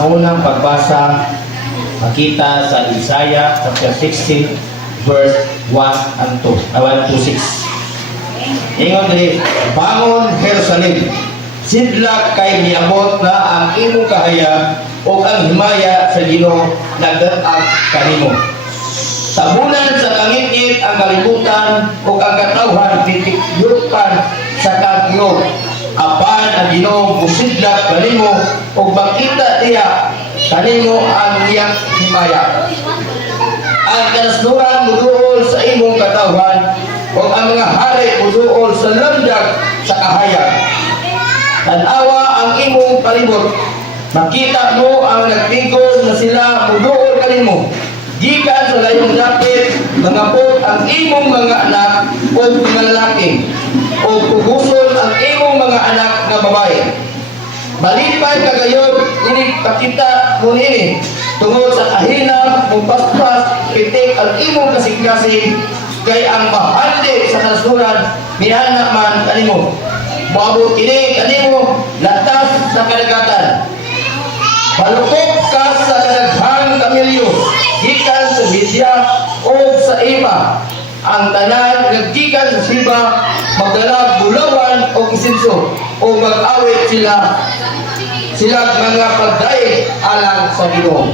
ang unang pagbasa makita sa Isaiah chapter 16 verse 1 and 2, 1 to 6. Ingon diri, bangon Jerusalem, sidlak kay niabot na ang imong kahaya o ang himaya sa Ginoo nagdatag kanimo. Tabunan sa kangit-ngit ang kalibutan o ang katawhan titikyutan sa kagyo. Apan ang Ginoo musidlak kanimo o makita niya kanimo ang iyang himaya. Ang kanasnuran muduol sa imong katawhan o ang mga hari muduol sa landag sa kahayag. Tanawa ang imong palibot, makita mo ang nagtigol na sila muduol kanimo. Gikan sa layong dapit, mangapot ang imong mga anak o mga lalaki, o puguson ang imong mga anak na babae. Malipay kagayon, ini pakita mo ini, tungod sa kahina, mupaspas, pitik ang imong kasing-kasing, kay ang mahandi sa kanasuran, minanak man kanimo. Maabot ini kanimo, latas sa kadagatan. Balukok ka sa kadaghang kamilyo, gikan sa Media o sa Iba. Ang tanan naggikan sa Siba, magdala bulawan o isinso, o mag-awit sila mga pagdaig alang sa Ginoo.